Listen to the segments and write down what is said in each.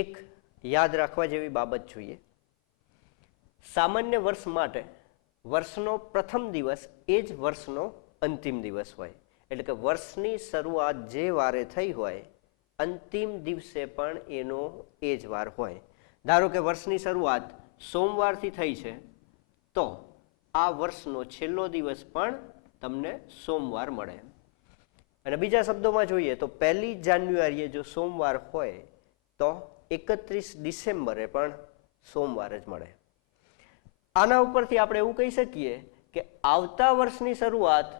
એક યાદ રાખવા જેવી બાબત જોઈએ. સામાન્ય વર્ષ માટે વર્ષનો પ્રથમ દિવસ એ જ વર્ષનો અંતિમ દિવસ હોય. એટલે કે વર્ષની શરૂઆત જે વારે થઈ હોય અંતિમ દિવસે પણ એનો એ જ વાર હોય. ધારો કે વર્ષની શરૂઆત સોમવારથી થઈ છે તો આ વર્ષનો છેલ્લો દિવસ પણ તમને સોમવાર મળે. અને બીજા શબ્દોમાં જોઈએ તો 1 જાન્યુઆરીએ જો સોમવાર હોય તો 31 ડિસેમ્બરે પણ સોમવાર જ મળે. આના ઉપરથી આપણે એવું કહી શકીએ કે આવતા વર્ષની શરૂઆત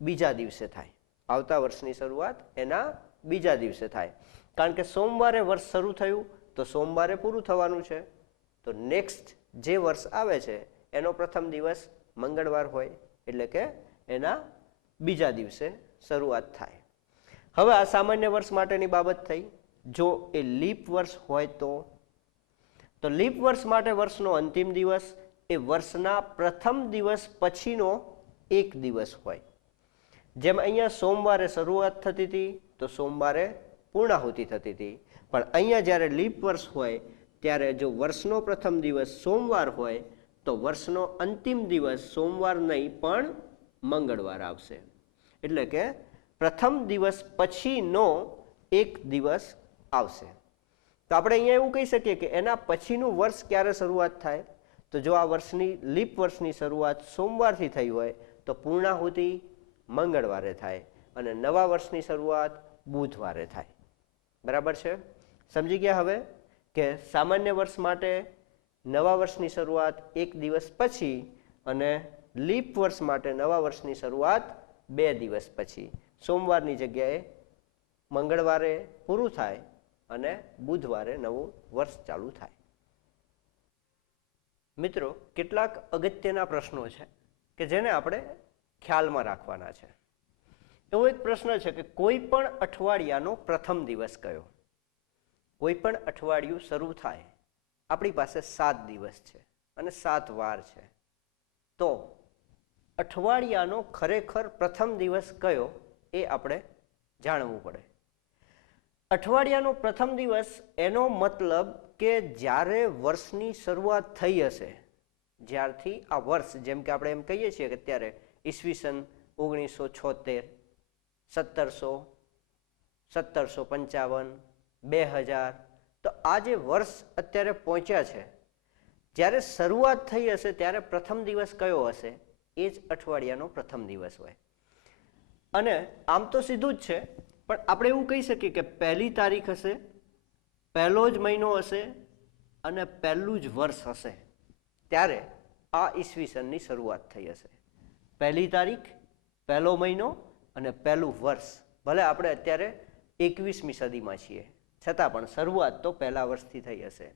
બીજા દિવસે થાય. આવતા વર્ષની શરૂઆત એના બીજા દિવસે થાય. કારણ કે સોમવારે વર્ષ શરૂ થયું તો સોમવારે પૂરું થવાનું છે. તો નેક્સ્ટ જે વર્ષ આવે છે એનો પ્રથમ દિવસ મંગળવાર હોય એટલે કે એના બીજા દિવસે શરૂઆત થાય. હવે આ સામાન્ય વર્ષ માટેની બાબત થઈ. જો એ લીપ વર્ષ હોય તો લીપ વર્ષ માટે વર્ષનો અંતિમ દિવસ એ વર્ષના પ્રથમ દિવસ પછીનો એક દિવસ હોય. જેમ અહીંયા સોમવારે શરૂઆત થતી હતી તો સોમવારે પૂર્ણાહુતિ થતી હતી, પણ અહીંયા જ્યારે લીપ વર્ષ હોય ત્યારે જો વર્ષનો પ્રથમ દિવસ સોમવાર હોય તો વર્ષનો અંતિમ દિવસ સોમવાર નહીં પણ મંગળવાર આવશે. એટલે કે પ્રથમ દિવસ પછીનો એક દિવસ આવશે. તો આપણે અહીંયા એવું કહી શકીએ કે એના પછીનું વર્ષ ક્યારે શરૂઆત થાય તો જો આ વર્ષની લીપ વર્ષની શરૂઆત સોમવારથી થઈ હોય તો પૂર્ણાહુતિ મંગળવારે થાય અને નવા વર્ષની શરૂઆત બુધવારે થાય. બરાબર છે? સમજી ગયા હવે કે સામાન્ય વર્ષ માટે નવા વર્ષની શરૂઆત એક દિવસ પછી અને લીપ વર્ષ માટે નવા વર્ષની શરૂઆત 2 દિવસ પછી. સોમવારની જગ્યાએ મંગળવારે પૂરું થાય અને બુધવારે નવું વર્ષ ચાલુ થાય. મિત્રો, કેટલાક અગત્યના પ્રશ્નો છે કે જેને આપણે ખ્યાલમાં રાખવાના છે. એવો એક પ્રશ્ન છે કે કોઈ પણ અઠવાડિયાનો પ્રથમ દિવસ કયો? કોઈ પણ અઠવાડિયું શરૂ થાય, આપણી પાસે 7 દિવસ છે અને 7 વાર છે, તો અઠવાડિયાનો ખરેખર પ્રથમ દિવસ કયો એ આપણે જાણવું પડે. અઠવાડિયાનો પ્રથમ દિવસ એનો મતલબ કે જ્યારે વર્ષની શરૂઆત થઈ હશે, જ્યારથી આ વર્ષ, જેમ કે આપણે એમ કહીએ છીએ કે અત્યારે ઈસવીસન 1976, 1700, 1755, 2000, તો આ જે વર્ષ અત્યારે પહોંચ્યા છે, જ્યારે શરૂઆત થઈ હશે ત્યારે પ્રથમ દિવસ કયો હશે એ જ અઠવાડિયાનો પ્રથમ દિવસ હોય. અને આમ તો સીધું જ છે, પણ આપણે એવું કહી શકીએ કે 1 તારીખ હશે, પહેલો જ મહિનો હશે અને પહેલું જ વર્ષ હશે, ત્યારે આ ઈસવીસનની શરૂઆત થઈ હશે. 1 તારીખ, પહેલો મહિનો અને પહેલું વર્ષ. ભલે આપણે અત્યારે 21મી સદીમાં છીએ છતાં પણ શરૂઆત તો પહેલા વર્ષથી થઈ હશે.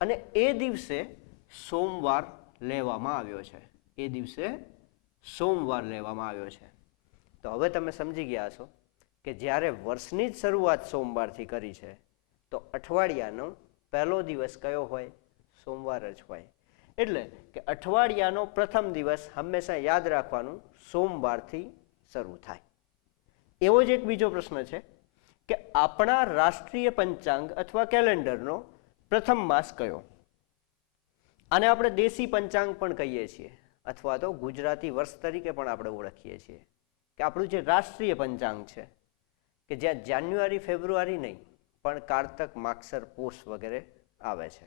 અને એ દિવસે સોમવાર લેવામાં આવ્યો છે. એ દિવસે સોમવાર લેવામાં આવ્યો છે. તો હવે તમે સમજી ગયા છો કે જ્યારે વર્ષની જ શરૂઆત સોમવારથી કરી છે તો અઠવાડિયાનો પહેલો દિવસ કયો હોય? સોમવાર જ હોય. એટલે કે અઠવાડિયાનો પ્રથમ દિવસ હંમેશા યાદ રાખવાનું સોમવારથી શરૂ થાય. એવો જ એક બીજો પ્રશ્ન છે કે આપણા રાષ્ટ્રીય પંચાંગ અથવા કેલેન્ડરનો પ્રથમ માસ કયો? આને આપણે દેશી પંચાંગ પણ કહીએ છીએ અથવા તો ગુજરાતી વર્ષ તરીકે પણ આપણે ઓળખીએ છીએ કે આપણું જે રાષ્ટ્રીય પંચાંગ છે કે જ્યાં જાન્યુઆરી, ફેબ્રુઆરી નહીં પણ કારતક, માગસર, પોષ વગેરે આવે છે.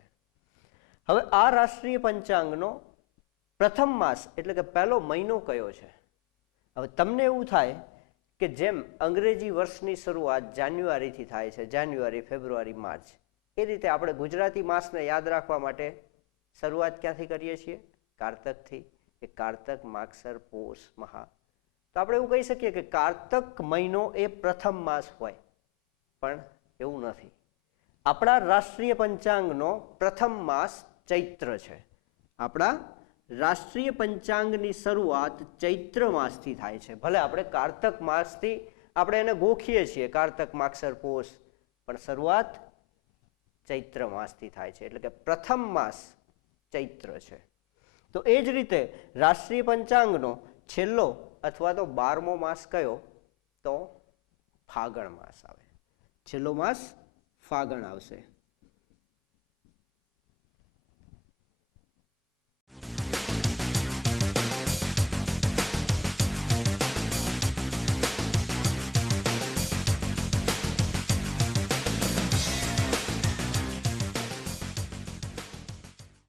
હવે આ રાષ્ટ્રીય પંચાંગનો પ્રથમ માસ એટલે કે પહેલો મહિનો કયો છે? હવે તમને એવું થાય કે જેમ અંગ્રેજી વર્ષની શરૂઆત જાન્યુઆરીથી થાય છે, જાન્યુઆરી, ફેબ્રુઆરી, માર્ચ, એ રીતે આપણે ગુજરાતી માસને યાદ રાખવા માટે શરૂઆત ક્યાંથી કરીએ છીએ? કારતકથી. કે કારતક, માગસર, પોષ, મહા. તો આપણે એવું કહી શકીએ કે કારતક મહિનો એ પ્રથમ માસ હોય, પણ એવું નથી. આપણા રાષ્ટ્રીય પંચાંગનો પ્રથમ માસ ચૈત્ર છે. આપણા રાષ્ટ્રીય પંચાંગની શરૂઆત ચૈત્ર માસથી થાય છે. ભલે આપણે કારતક માસથી આપણે એને ગોખીએ છીએ, કારતક, માગસર, પોષ, પણ શરૂઆત ચૈત્ર માસથી થાય છે. એટલે કે પ્રથમ માસ ચૈત્ર છે. તો એ જ રીતે રાષ્ટ્રીય પંચાંગનો છેલ્લો અથવા તો 12મો માસ કયો? તો ફાગણ માસ આવે. છેલ્લો માસ ફાગણ આવશે.